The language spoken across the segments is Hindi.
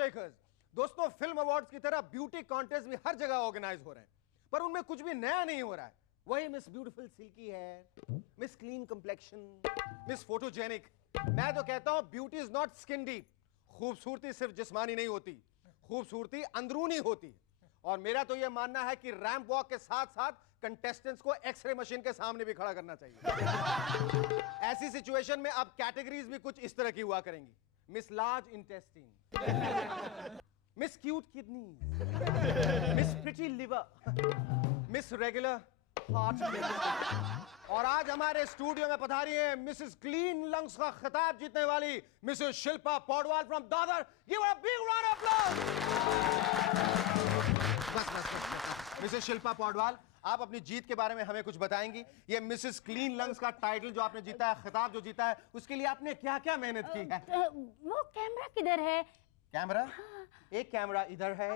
शेकर्स। दोस्तों, फिल्म अवार्ड्स की तरह ब्यूटी कॉन्टेस्ट भी हर जगह ऑर्गेनाइज हो रहे हैं, पर उनमें कुछ भी नया नहीं हो रहा है। वही मिस ब्यूटीफुल सिल्की है, miss clean complexion, miss photogenic. मैं तो कहता हूं beauty is not skin deep. खूबसूरती सिर्फ जिस्मानी नहीं होती, खूबसूरती अंदरूनी होती है। और मेरा तो यह मानना है कि रैंप वॉक के साथ साथ कंटेस्टेंट्स को एक्सरे मशीन के सामने भी खड़ा करना चाहिए। ऐसी सिचुएशन में अब कैटेगरीज भी कुछ इस तरह की हुआ करेंगी। Miss large intestine, miss cute kidney, miss pretty liver, miss regular heart. और आज हमारे स्टूडियो में पधारी है मिसेस क्लीन लंग्स का खिताब जीतने वाली Mrs Shilpa Paudwal from Dadar. Give a big round of applause. बस। मिसेस शिल्पा पौडवाल, आप अपनी जीत के बारे में हमें कुछ बताएंगी? ये मिसेस क्लीन लंग्स का टाइटल जो आपने जीता है, खिताब जो जीता है, उसके लिए आपने क्या क्या मेहनत की है? वो कैमरा किधर है? कैमरा? एक कैमरा इधर है,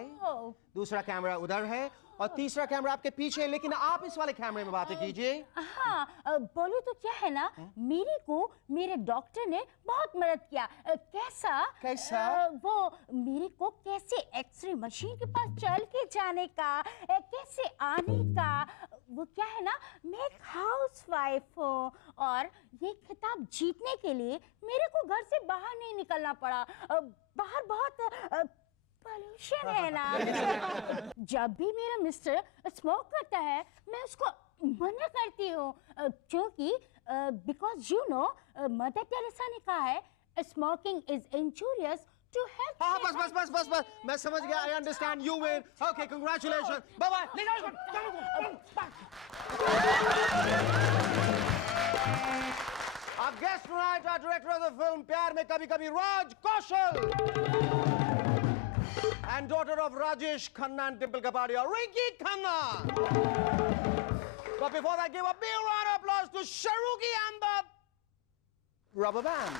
दूसरा कैमरा उधर है, और तीसरा कैमरा आपके पीछे है। लेकिन आप इस वाले कैमरे में बातें कीजिए। हाँ, बोलूं तो क्या है ना, मेरी को मेरे डॉक्टर ने बहुत मदद किया। कैसा? वो मेरे को कैसे एक्सरे मशीन के पास चल के जाने का, कैसे आने का। वो क्या है ना, मैं एक हाउसवाइफ हूँ, और ये खिताब जीतने के लिए मेरे को घर से बाहर नहीं निकलना पड़ा। बाहर बहुत पोल्यूशन है ना। जब भी मेरा मिस्टर स्मोक करता है, मैं उसको मना करती हूँ, क्योंकि because you know Mother Teresa ने कहा है smoking is injurious to health. हाँ, बस, मैं समझ गया। I understand, you win. Okay, congratulation, bye bye. ले जाओ इसको। Our guest tonight, our director of the film प्यार में कभी कभी, Raj Kaushal, and daughter of Rajesh Khanna and Dimple Kapadia, Rinki Khanna. But before that, give a big round of applause to Shahrukhi and the Rubber Band.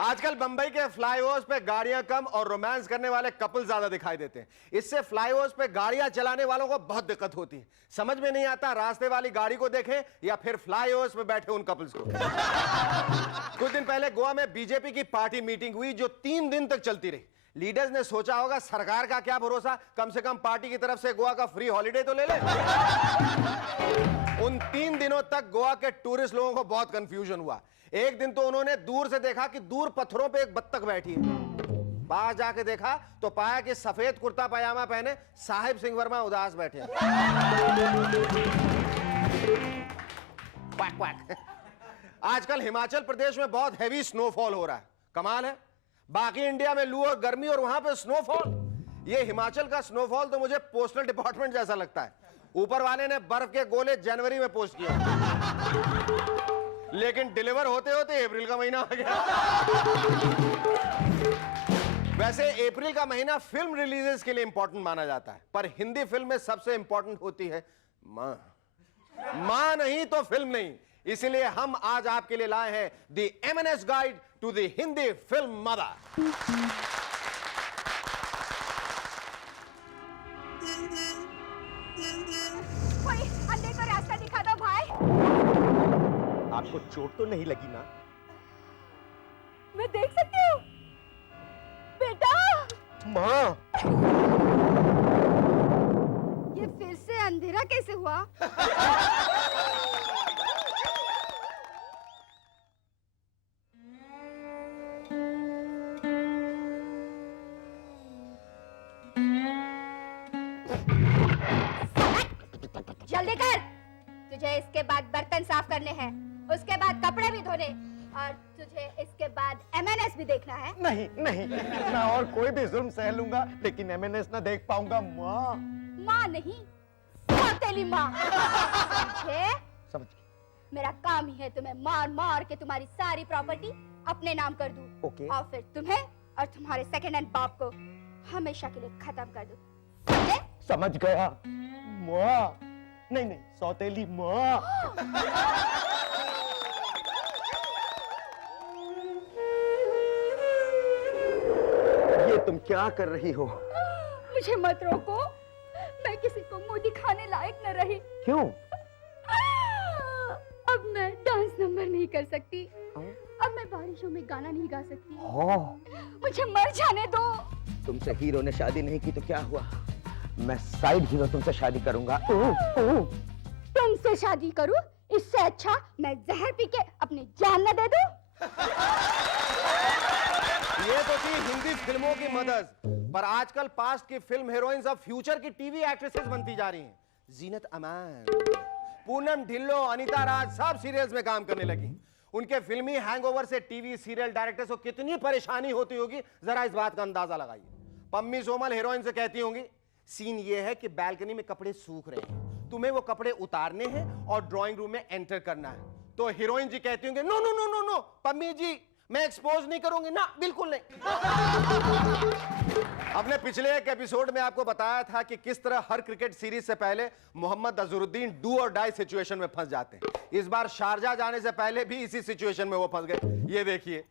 आजकल बंबई के फ्लाईओवर्स पे गाड़ियां कम और रोमांस करने वाले कपल ज्यादा दिखाई देते हैं। इससे फ्लाईओवर्स पे गाड़ियां चलाने वालों को बहुत दिक्कत होती है। समझ में नहीं आता रास्ते वाली गाड़ी को देखें या फिर फ्लाईओवर्स पे बैठे उन कपल्स को। कुछ दिन पहले गोवा में बीजेपी की पार्टी मीटिंग हुई जो 3 दिन तक चलती रही। लीडर्स ने सोचा होगा सरकार का क्या भरोसा, कम से कम पार्टी की तरफ से गोवा का फ्री हॉलीडे तो ले ले। उन 3 दिनों तक गोवा के टूरिस्ट लोगों को बहुत कंफ्यूजन हुआ। एक दिन तो उन्होंने दूर से देखा कि दूर पत्थरों पे एक बत्तख बैठी है। पास जाके देखा तो पाया कि सफेद कुर्ता पजामा पहने साहिब सिंह वर्मा उदास बैठे। Quack quack. आजकल हिमाचल प्रदेश में बहुत हैवी स्नोफॉल हो रहा है। कमाल है, बाकी इंडिया में लू और गर्मी और वहां पे स्नोफॉल। ये हिमाचल का स्नोफॉल तो मुझे पोस्टल डिपार्टमेंट जैसा लगता है। ऊपर वाले ने बर्फ के गोले जनवरी में पोस्ट किया, लेकिन डिलीवर होते होते अप्रैल का महीना आ गया। वैसे अप्रैल का महीना फिल्म रिलीजेस के लिए इंपॉर्टेंट माना जाता है, पर हिंदी फिल्म में सबसे इंपॉर्टेंट होती है मां। मां नहीं तो फिल्म नहीं। इसलिए हम आज आपके लिए लाए हैं the M&S guide to the Hindi film Mother. कोई अंधे को रास्ता दिखा दो भाई। आपको चोट तो नहीं लगी ना? मैं देख सकती हूँ बेटा। माँ, ये फिर से अंधेरा कैसे हुआ? जल्दी कर, तुझे इसके बाद बर्तन साफ करने हैं, उसके बाद कपड़े भी धोने, और तुझे इसके बाद M&S भी देखना है। नहीं नहीं, मैं और कोई भी जुल्म सह लूंगा, लेकिन M&S ना देख पाऊंगा। माँ, माँ नहीं, सौतेली माँ। समझे? समझ। मेरा काम ही है तुम्हें मार मार के तुम्हारी सारी प्रॉपर्टी अपने नाम कर दूं। ओके। और फिर तुम्हें और तुम्हारे सेकंड हैंड बाप को हमेशा के लिए खत्म कर दूं। समझे? समझ गया। माँ, नहीं नहीं, सौतेली माँ। ये तुम क्या कर रही हो? मुझे मत रोको, मैं किसी को मुंह दिखाने लायक न रही। क्यों? अब मैं डांस नंबर नहीं कर सकती, अब मैं बारिशों में गाना नहीं गा सकती। मुझे मर जाने दो। तुमसे हीरो ने शादी नहीं की तो क्या हुआ? मैं साइड हीरो तुमसे शादी करूंगा। तुमसे शादी करूं? इससे अच्छा मैं जहर पी के अपनी जान न दे दूं। ये तो थी हिंदी फिल्मों की मदद, पर आजकल पास्ट की फिल्म हीरोइंस अब फ्यूचर की टीवी एक्ट्रेसेस बनती जा रही हैं। जीनत अमान, पूनम ढिल्लो, अनीता राज सब सीरियल्स में काम करने लगी। उनके फिल्मी हैंगओवर से टीवी सीरियल डायरेक्टर्स को कितनी परेशानी होती होगी, जरा इस बात का अंदाजा लगाइए। पम्मी सोमल हीरोइन से कहती होंगी, सीन ये है कि बालकनी में कपड़े सूख रहे हैं, तुम्हें वो कपड़े उतारने हैं और ड्राइंग रूम में एंटर करना है। तो हीरोइन जी कहती होंगी, no no no no no Pammi ji, मैं एक्सपोज नहीं करूंगी ना, बिल्कुल नहीं। अपने पिछले एक एपिसोड में आपको बताया था कि किस तरह हर क्रिकेट सीरीज से पहले मोहम्मद अजहरुद्दीन डू और डाई सिचुएशन में फंस जाते हैं। इस बार शारजा जाने से पहले भी इसी सिचुएशन में वो फंस गए। ये देखिए,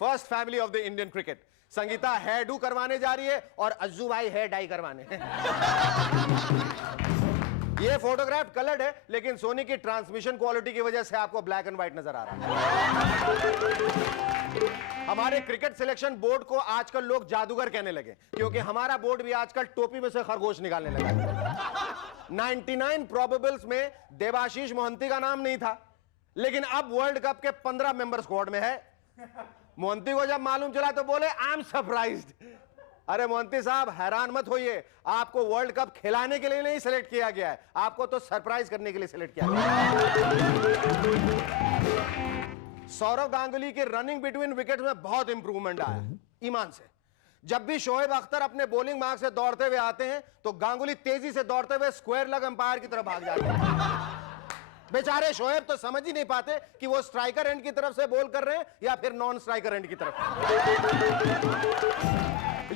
first family of the Indian cricket, Sangeeta hairdo करवाने जा रही है और अज्जू भाई हेयर डाई करवाने। ये फोटोग्राफ कलर्ड है, लेकिन सोनी की ट्रांसमिशन क्वालिटी की वजह से आपको ब्लैक एंड व्हाइट नजर आ रहा है। हमारे क्रिकेट सिलेक्शन बोर्ड को आजकल लोग जादूगर कहने लगे, क्योंकि हमारा बोर्ड भी आजकल टोपी में से खरगोश निकालने लगा है। 99 प्रोबेबल्स में देवाशीष मोहंती का नाम नहीं था, लेकिन अब वर्ल्ड कप के 15 मेंबर स्क्वाड में है। मोहंती को जब मालूम चला तो बोले, आई एम सरप्राइज्ड। अरे मोहंती साहब, हैरान मत होइए, आपको वर्ल्ड कप खिलाने के लिए नहीं सिलेक्ट किया गया है, आपको तो सरप्राइज करने के लिए सिलेक्ट किया गया है। सौरव गांगुली के रनिंग बिटवीन विकेट्स में बहुत इंप्रूवमेंट आया ईमान से। जब भी शोएब अख्तर अपने बॉलिंग मार्क से दौड़ते हुए आते हैं तो गांगुली तेजी से दौड़ते हुए स्क्वायर लेग अंपायर की तरफ भाग जाते हैं। बेचारे शोएब तो समझ ही नहीं पाते कि वो स्ट्राइकर एंड की तरफ से बॉल कर रहे हैं या फिर नॉन स्ट्राइकर एंड की तरफ।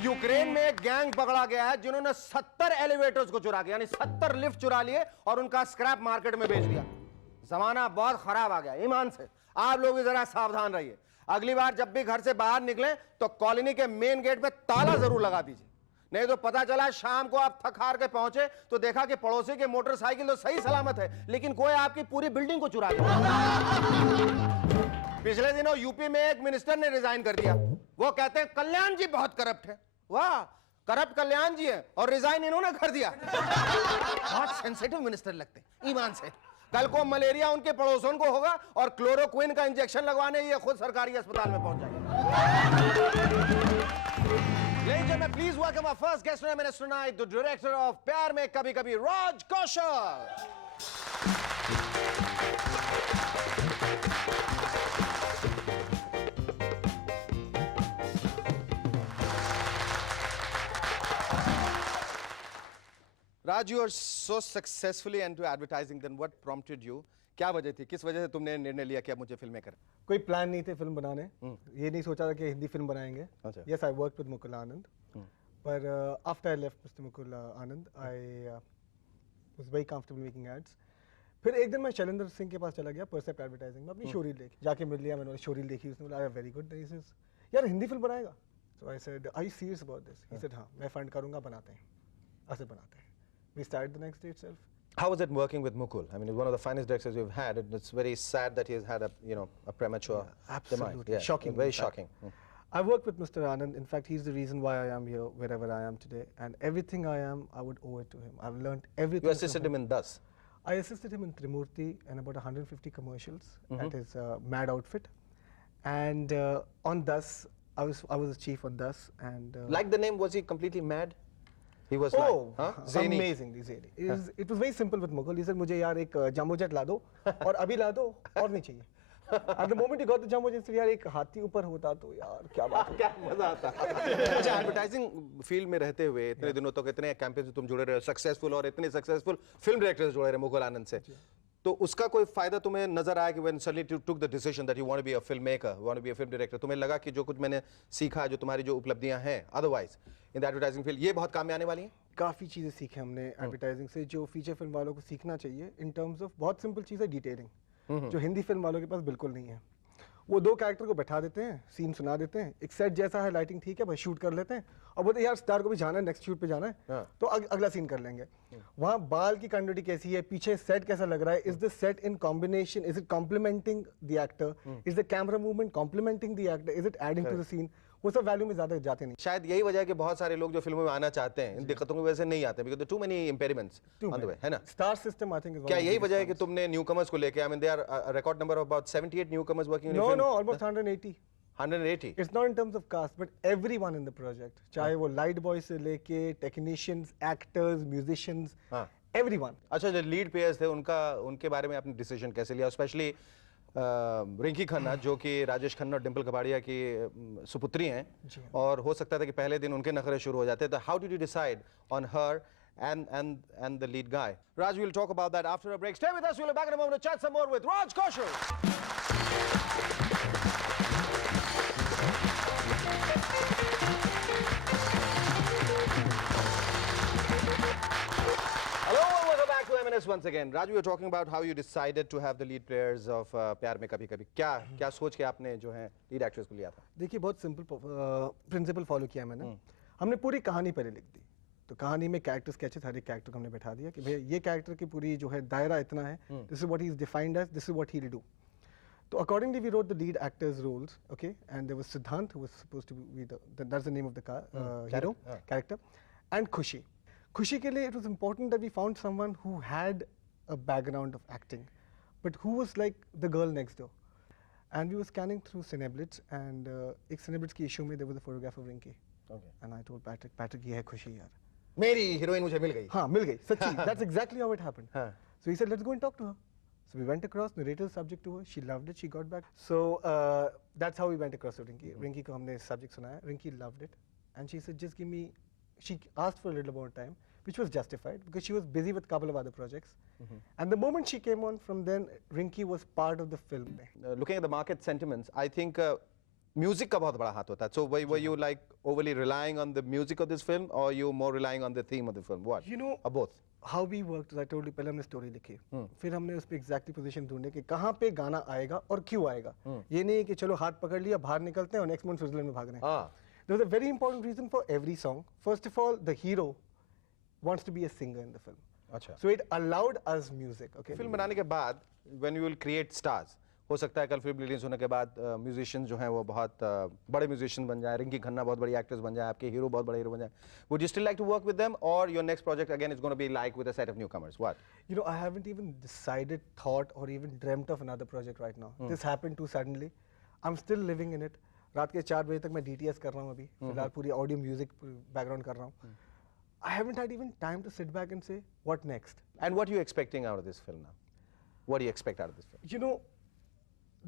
यूक्रेन में एक गैंग पकड़ा गया है जिन्होंने 70 एलिवेटर्स को चुरा के, यानी 70 लिफ्ट चुरा लिए और उनका स्क्रैप मार्केट में बेच दिया। जमाना बहुत खराब आ गया ईमान से, आप लोग भी जरा सावधान रहिए। अगली बार जब भी घर से बाहर निकलें तो कॉलोनी के मेन गेट पे ताला जरूर लगा दीजिए, नहीं तो पता चला शाम को आप थक हार के पहुंचे तो देखा कि पड़ोसी के मोटरसाइकिल तो सही सलामत है, लेकिन कोई आपकी पूरी बिल्डिंग को चुरा गया। पिछले दिनों यूपी में एक मिनिस्टर ने रिजाइन कर दिया। वो कहते हैं कल्याण जी बहुत करप्ट है। वाह, करप्ट कल्याण जी है और रिजाइन इन्होंने कर दिया। बहुत सेंसिटिव मिनिस्टर लगते हैं ईमान से। कल को मलेरिया उनके पड़ोसन को होगा और क्लोरोक्विन का इंजेक्शन लगवाने ये खुद सरकारी अस्पताल में पहुंच जाएंगे। Ladies and gentlemen, please welcome our first guest minister tonight, the director of प्यार में कभी कभी, Raj Kaushal. Raj, you are so successfully into advertising. Then what prompted you? क्या वजह थी, किस वजह से तुमने निर्णय लिया कि अब मुझे फिल्में कर? कोई प्लान नहीं थे फिल्म बनाने, ये नहीं सोचा था कि हिंदी फिल्म बनाएंगे। Yes, I worked with Mukul Anand, but after I left Mr. Mukul Anand, I was very comfortable making ads. फिर एक दिन मैं शैलेंद्र सिंह के पास चला गया परसेप्ट एडवर्टाइजिंग में, अपनी शोरील देखी, जाके मिल लिया, मैंने शोरील देखी, उसने बोला वेरी गुड, यार हिंदी फिल्म बनाएगा? So I said, are you serious about this? He said, हाँ, मैं फंड करूँगा, बनाते हैं, ऐसे बनाते हैं। We started the next day itself. How was it working with Mukul? I mean, he's one of the finest directors we've had, and it's very sad that he has had a premature absolutely demise. Yeah, shocking, very shocking. I worked with Mr. Anand. In fact, he's the reason why I am here, wherever I am today, and everything I am, I would owe it to him. I've learned everything. You assisted him in Das? I assisted him in Trimurti and about 150 commercials at his Mad outfit, and on Das, I was the chief on Das, and like the name, was he completely mad? He was zany. Amazingly zany. It was very simple with Mukul. He said, "मुझे यार एक जंबो जेट ला दो और अभी ला दो और नहीं चाहिए." At the moment he got the jumbo jet, यार एक हाथी ऊपर होता तो यार क्या बात, क्या मजा आता। अच्छा, एडवर्टाइजिंग फील्ड में रहते हुए इतने दिनों तक इतने कैंपेन से तुम जुड़े रहे, सक्सेसफुल और इतने सक्सेसफुल फिल्म डायरेक्टर से जुड़े रहे मुकुल आनंद से, तो उसका कोई फायदा तुम्हें नजर आया कि when suddenly you took the decision that you want to be a filmmaker, want to be a film director, तुम्हें लगा कि जो कुछ मैंने सीखा, जो तुम्हारी जो उपलब्धियां हैं otherwise in the advertising field, ये बहुत काम में आने वाली हैं? काफ़ी चीज़ें सीखी हमने एडवर्टाइजिंग से, जो फीचर फिल्म वालों को सीखना चाहिए इन टर्म्स ऑफ बहुत सिंपल चीज़ है डिटेलिंग, जो हिंदी फिल्म वालों के पास बिल्कुल नहीं है। वो दो कैरेक्टर को बैठा देते हैं, सीन सुना देते हैं, एक सेट जैसा है, लाइटिंग ठीक है, बस शूट कर लेते हैं और बोलते हैं यार स्टार को भी जाना है, नेक्स्ट शूट पे जाना है, तो अगला सीन कर लेंगे। वहाँ बाल की कंटिन्यूटी कैसी है, पीछे सेट कैसा लग रहा है, is the set in combination, is it complementing the actor, is the camera movement complementing the actor, is it adding to the scene, वो सब वैल्यू में ज्यादा जाते नहीं। शायद यही वजह है कि बहुत सारे लोग जो फिल्मों में आना चाहते हैं इन दिक्कतों की वजह से नहीं आते, because too many impairments on the way, है ना? Star system I think is क्या यही वजह है कि तुमने न्यूकमर्स को लेके, I mean they are record number of about 78 newcomers working in no no almost 180 180 it's not in terms of caste but everyone in the project, चाहे वो लाइट बॉय से लेके टेक्नीशियंस, एक्टर्स, म्यूजिशियंस, एवरीवन। अच्छा, जो लीड प्लेयर्स थे उनके बारे में आपने डिसीजन कैसे लिया, स्पेशली रिंकी खन्ना जो कि राजेश खन्ना और डिम्पल कपाड़िया की सुपुत्री हैं, और हो सकता था कि पहले दिन उनके नखरे शुरू हो जाते, तो how did you decide on her and the lead guy? Raj, we'll talk about that after a break. Stay with us, we'll be back in a moment to chat some more with Raj Kaushal. Hello and welcome back to M&S once again. Raj, we were talking about how you decided to have the lead players of प्यार में कभी कभी। क्या सोच के आपने जो है लीड एक्ट्रेस को लिया था? देखिए बहुत सिंपल प्रिंसिपल फॉलो किया मैंने। हमने पूरी कहानी पहले लिख दी, तो कहानी में कैरेक्टर स्केचेस हर एक कैरेक्टर को हमने बैठा दिया कि भैया ये कैरेक्टर की पूरी जो है दायरा इतना है, this is what he is defined as, this is what he will do. तो accordingly we wrote the lead actors roles, okay, and there was Siddhant who was supposed to be that's the name of the hero character, and Khushi के लिए it was important that we found someone who had a background of acting but who was like the girl next door, and we were scanning through Cineblitz, and एक सिनेब्लिट्स की इशू में there was a photograph of Rinki, and I told Patrick ये है खुशी यार, मेरी हीरोइन मुझे मिल गई। हाँ मिल गई सच्ची, that's exactly how it happened. So he said let's go and talk to her. So we went across, narrated the subject to her, she loved it, she got back. So that's how we went across to Rinki. Rinki को हमने subject सुनाया, Rinki loved it, and she said just give me, she asked for a little more time, which was justified because she was busy with a couple of other projects. And the moment she came on, from then Rinki was part of the film. Looking at the market sentiments, I think music का बहुत बड़ा हाथ होता है. So were you like overly relying on the music of this film, or you more relying on the theme of the film? What? You know, or both? How we worked, as I told you, पहले हमने स्टोरी लिखी, फिर हमने उस पे एग्जैक्टली पोजीशन ढूंढे कि कहाँ पे गाना आएगा और क्यों आएगा। ये नहीं कि चलो हाथ पकड़ लिया बाहर निकलते हैं और नेक्स्ट मंथ स्विट्जरलैंड में भाग रहे हैं। There was a very important reason for every song. First of all, the hero wants to be a singer in the film. अच्छा. So it allowed us music. Okay. Film बनाने के बाद when you will create stars, हो सकता है कल फिल्म रिलीज होने के बाद म्यूजिशियंस जो हैं वो बहुत बड़े म्यूजिशियन बन जाए, रिंकी खन्ना बहुत बड़ी एक्ट्रेस बन जाए, आपके हीरो बहुत बड़े हीरो बन जाए. Would you still like to work with them, or your next project again is going to be like with a set of newcomers? What? You know, I haven't even decided, thought, or even dreamt of another project right now. This happened too suddenly. I'm still living in it. रात के 4 बजे तक मैं DTS कर रहा हूँ अभी, फिलहाल पूरी ऑडियो म्यूजिक बैकग्राउंड कर रहा हूँ. I haven't had even time to sit back and say what next. And what are you expecting out of this film now? What do you expect out of this film? You know,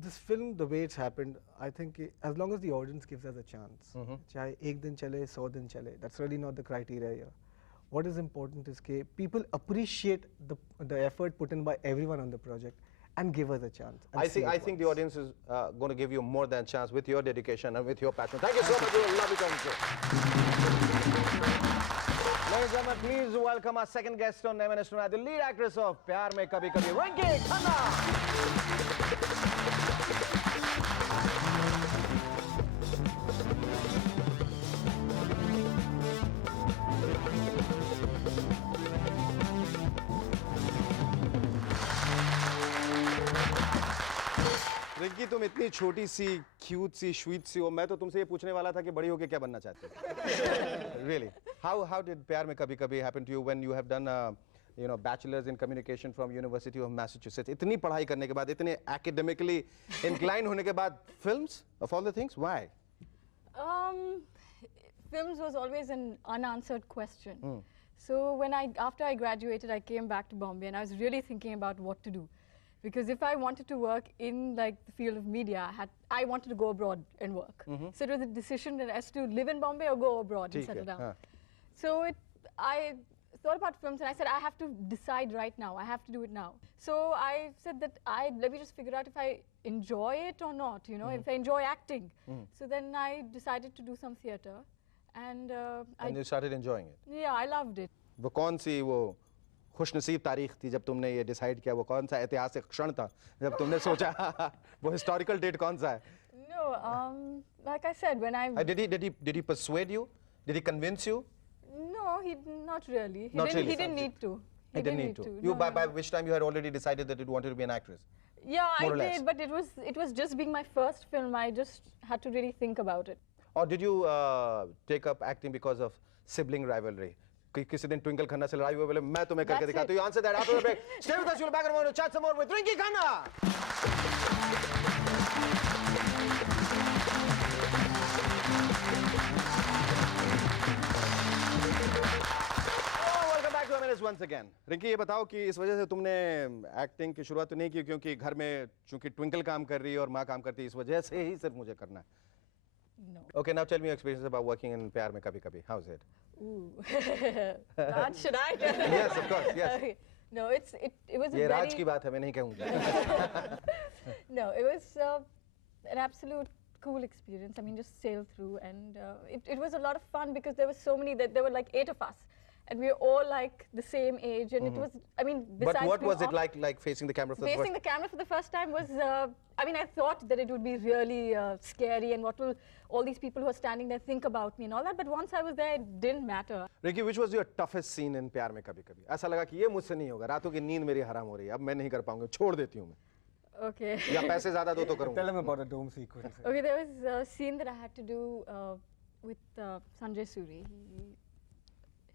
this film, the way it's happened, I think as long as the audience gives us a chance, चाहे एक दिन चले 100 दिन चले, that's really not the criteria here. What is important is that people appreciate the effort put in by everyone on the project and give us a chance. I think the audience is going to give you more than a chance with your dedication and with your passion. Thank you so much. You love it on the show. Ladies and gentlemen, please welcome our second guest on M&S tonight, the lead actress of प्यार में कभी कभी, Rinki Khanna. रिंकी, तुम इतनी छोटी सी, क्यूट सी, स्वीट सी हो, मैं तो तुमसे ये पूछने वाला था कि बड़ी होके क्या बनना चाहती हो? Really? How did प्यार में कभी कभी happen to you when you have done bachelor's in communication from University of Massachusetts? इतनी पढ़ाई करने के बाद, इतने academically inclined होने के बाद, films of all the things, why? Films was always an unanswered question. So after I graduated, I came back to Bombay and I was really thinking about what to do. Because if I wanted to work in like the field of media, I wanted to go abroad and work. So it was a decision that as to live in Bombay or go abroad and settle down. So I thought about films and I said, I have to decide right now. I have to do it now. So I said that let me just figure out if I enjoy it or not, if I enjoy acting. So then I decided to do some theatre. And you started enjoying it? Yeah, I loved it. वो कौन सी वो खुशनसीब तारीख थी जब तुमने ये डिसाइड किया? वो कौन सा ऐतिहासिक क्षण था जब तुमने सोचा? वो हिस्टोरिकल डेट कौन सा है? No, like I said, when I Did he persuade you? Did he convince you? no, he not really. Not really. He didn't need to. He didn't need to. You No, by which time you had already decided that you wanted to be an actress. Yeah, more I or less. did, but it was just being my first film. I just had to really think about it. Or did you take up acting because of sibling rivalry? किसी दिन ट्विंकल खन्ना से लड़ाई हुई, बोले मैं तुम्हें करके That's दिखाता हूं. You answer that after the break. Stay with us. You'll be back in a moment to chat some more with Rinki Khanna. Welcome back to M&S once again. Rinki, ये बताओ कि इस वजह से तुमने एक्टिंग की शुरुआत तो नहीं की क्योंकि घर में चूंकि ट्विंकल काम कर रही है और माँ काम करती है, इस वजह से ही सिर्फ मुझे करना है? No. Okay, now tell me your experience about working in प्यार में कभी कभी. How's it? Ooh. Raj, should I? Yes, of course, yes. Okay. No, it was a ये very राज की बात है, मैं नहीं कहूँगा. no, it was an absolute cool experience. I mean, just sail through, and it was a lot of fun because there were so many that there were like 8 of us, and we were all like the same age, and it was. I mean, besides But what being was it off- like facing the camera for the Facing first? the camera for the first time was, I mean, I thought that it would be really scary and what will all these people who are standing there think about me and all that. But once I was there, it didn't matter. Ricky, which was your toughest scene in प्यार में कभी कभी? ऐसा लगा कि ये मुझसे नहीं होगा, रातों की नींद मेरी हराम हो रही है, अब मैं नहीं कर पाऊंगा, छोड़ देती हूँ मैं. Okay. या पैसे ज्यादा दो तो करूँगा. Tell him about the dome sequence. Okay, there was a scene that I had to do with Sanjay Suri.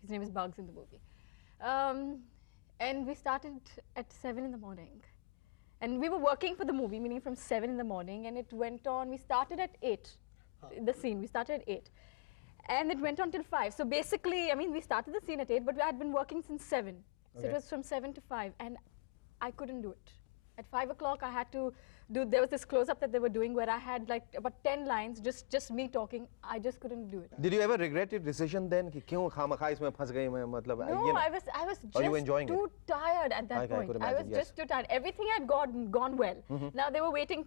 His name is Bugs in the movie. And we started at 7 in the morning. And we were working for the movie, meaning from 7 in the morning, and it went on. We started at 8, the scene. We started at 8. And it went on till 5. So basically, I mean, we started the scene at 8, but I had been working since 7. So it was from 7 to 5, and I couldn't do it. At 5 o'clock, I had to do, there was this close-up that they were doing where I had like about 10 lines, just me talking. I just couldn't do it. Did you ever regret your decision then कि क्यों खामखा इसमें फंस गई मैं, मतलब No, ये ना? I was Are you just enjoying too tired at that I point. could I was imagine, yes. just too tired. Everything had gone well. Now they were waiting,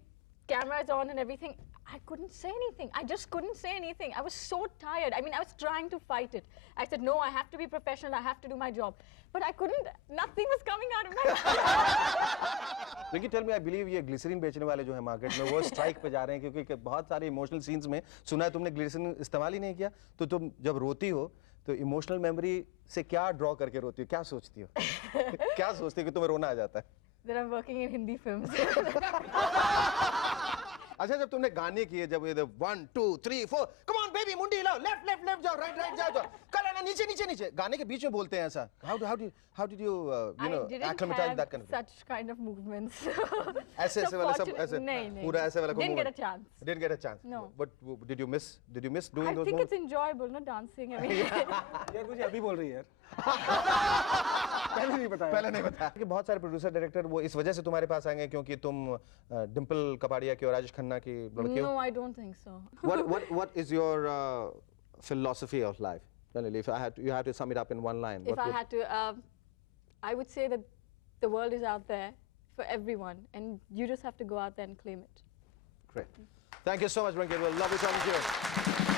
cameras on and everything. I couldn't say anything. I just couldn't say anything. I was so tired. I mean, I was trying to fight it. I said, no, I have to be professional. I have to do my job. But I couldn't. Nothing was coming out of my mouth. Ricky, tell me, I believe ये ग्लिसरीन बेचने वाले जो है मार्केट में वो स्ट्राइक पे जा रहे हैं क्योंकि बहुत सारे इमोशनल सीन्स में सुना है तुमने ग्लिसरीन इस्तेमाल ही नहीं किया, तो तुम जब रोती हो तो इमोशनल मेमोरी से क्या ड्रॉ करके रोती हो, क्या सोचती हो? क्या सोचती हो कि तुम्हें रोना आ जाता है? That I'm working in Hindi films. अच्छा, जब तुमने गाने किए, जब ये 1 2 3 4 कम ऑन बेबी, मुंडी हिलाओ, लेफ्ट लेफ्ट लेफ्ट जाओ, राइट राइट जाओ, कल आना, नीचे नीचे नीचे, गाने के बीच में बोलते हैं ऐसा. How did you you know I didn't acclimatize have that kind of thing? such kind of movements. ऐसे ऐसे वाला सब ऐसे नहीं, पूरा ऐसे वाला Didn't get a chance. Didn't get a chance. No. But did you miss doing I those think moves? it's enjoyable, not dancing. I mean, यार मुझे अभी बोल रही है यार. पहले नहीं बताया. पहले नहीं बताया कि बहुत सारे प्रोड्यूसर डायरेक्टर वो इस वजह से तुम्हारे पास आएंगे क्योंकि तुम डिम्पल कपाड़िया की और राजेश खन्ना की लड़की हो. no, I don't think so. What is your philosophy of life? Generally, if you had to sum it up in one line. If I had to, I would say that the world is out there for everyone, and you just have to go out there and claim it. Great. Thank you so much, Rinki. It was lovely talking to you.